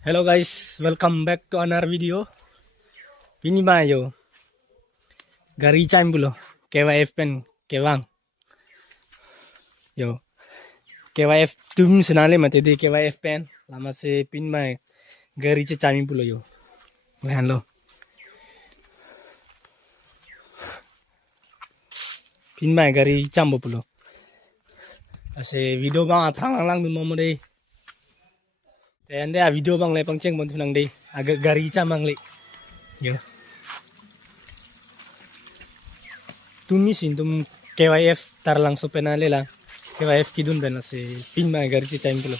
Hello guys, welcome back to another video. Ini mah yo, gari cam bulo, KYF pen, kewang. Yo, KYF tum senale mate de KYF pen, lama se pin mah gari cami bulo yo. Lihat lo, pin mah gari cam bulo. Ase video bang aprang lang dun momo deh. Ande a video bang le pangceng bon tunang deh, agak gari cam bang le. Yo. Tumi sin tum KYF tar lang so penale lang. KYF kidun ben ase pin mah gari time bulo.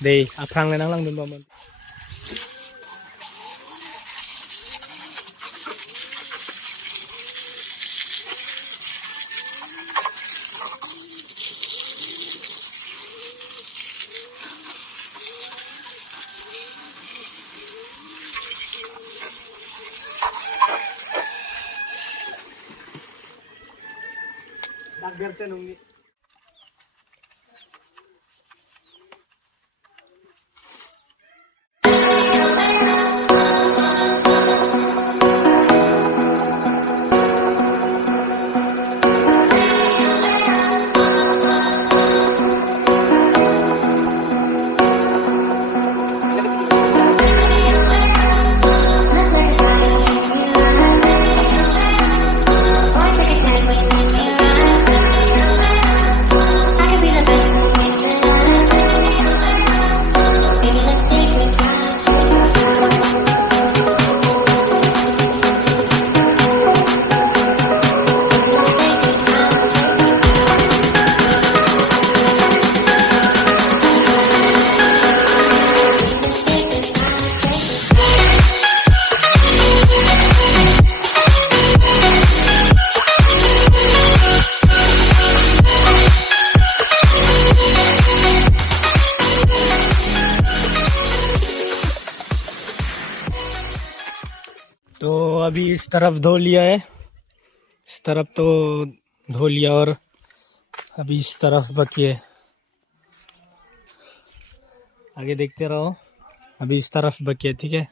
Deh aprang lang dun momo. Agar tenungi. तो अभी इस तरफ धो लिया है, इस तरफ तो धो लिया और अभी इस तरफ बाकी है। आगे देखते रहो, अभी इस तरफ बाकी है, ठीक है।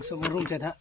Masuk room chat ha.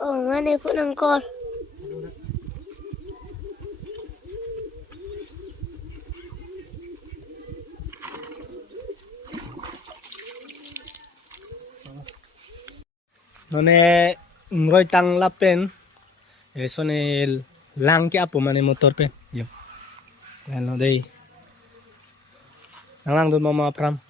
Oh, mana pun angkor. None ngoy tang lapen. Sone lang ke apo mane motor pen. Yo. Ano day. Lang doon mama pram.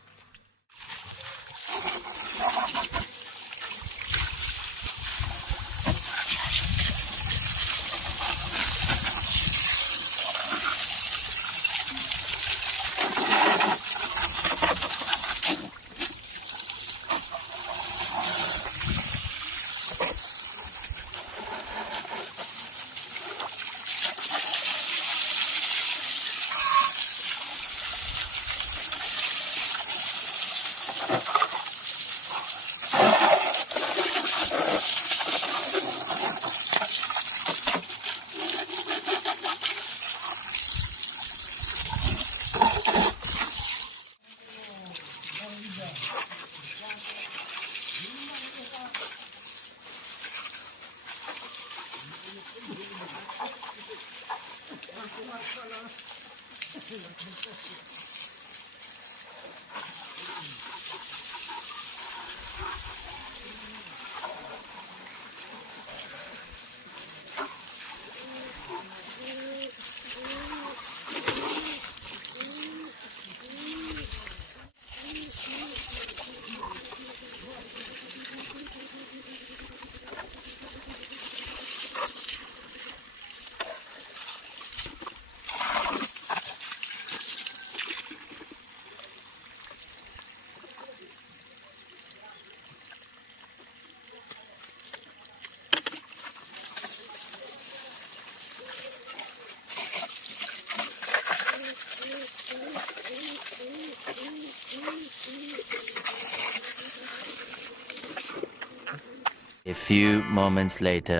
A few moments later.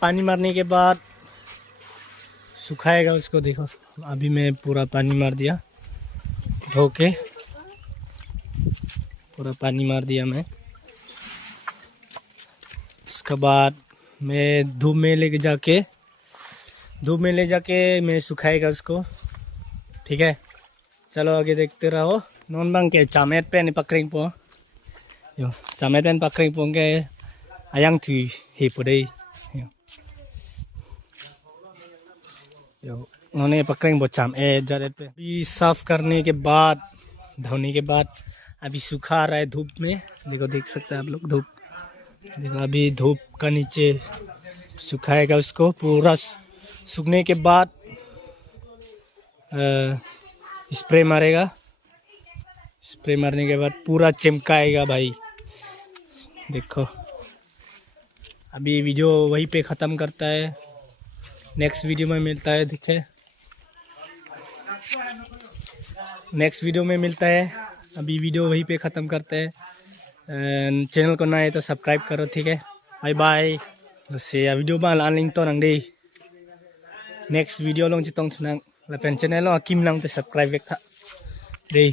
पानी मारने के बाद सुखाएगा उसको देखो अभी मैं पूरा पानी मार दिया धो के पूरा पानी मार दिया मैं उसके बाद मैं धूप में ले जाके मैं सुखाएगा उसको ठीक है चलो आगे देखते रहो नॉन बंग के चामेट पे नहीं पकड़ेंगे पो यो चामेट पे पकड़ेंगे पोंगे ayang tu hipo dei यो उन्होंने पकड़ेंगे बोचाम जरेट पे अभी साफ करने के बाद धोने के बाद अभी सुखा रहा है धूप में देखो देख सकते हैं आप लोग धूप देखो अभी धूप का नीचे सुखाएगा उसको पूरा सूखने के बाद स्प्रे मारेगा स्प्रे मारने के बाद पूरा चमकाएगा भाई देखो अभी वीडियो वहीं पे ख़त्म करता है नेक्स्ट वीडियो में मिलता है दिखे नेक्स्ट वीडियो में मिलता है अभी वीडियो वहीं पे ख़त्म करते हैं चैनल को नया है तो सब्सक्राइब करो ठीक है बाय बाय से वीडियो बाल आनलिंग तो नंग दे नेक्स्ट वीडियो लोग चितों सुनांग ला पेन चैनल लो किम नंग पे सब्सक्राइब था दे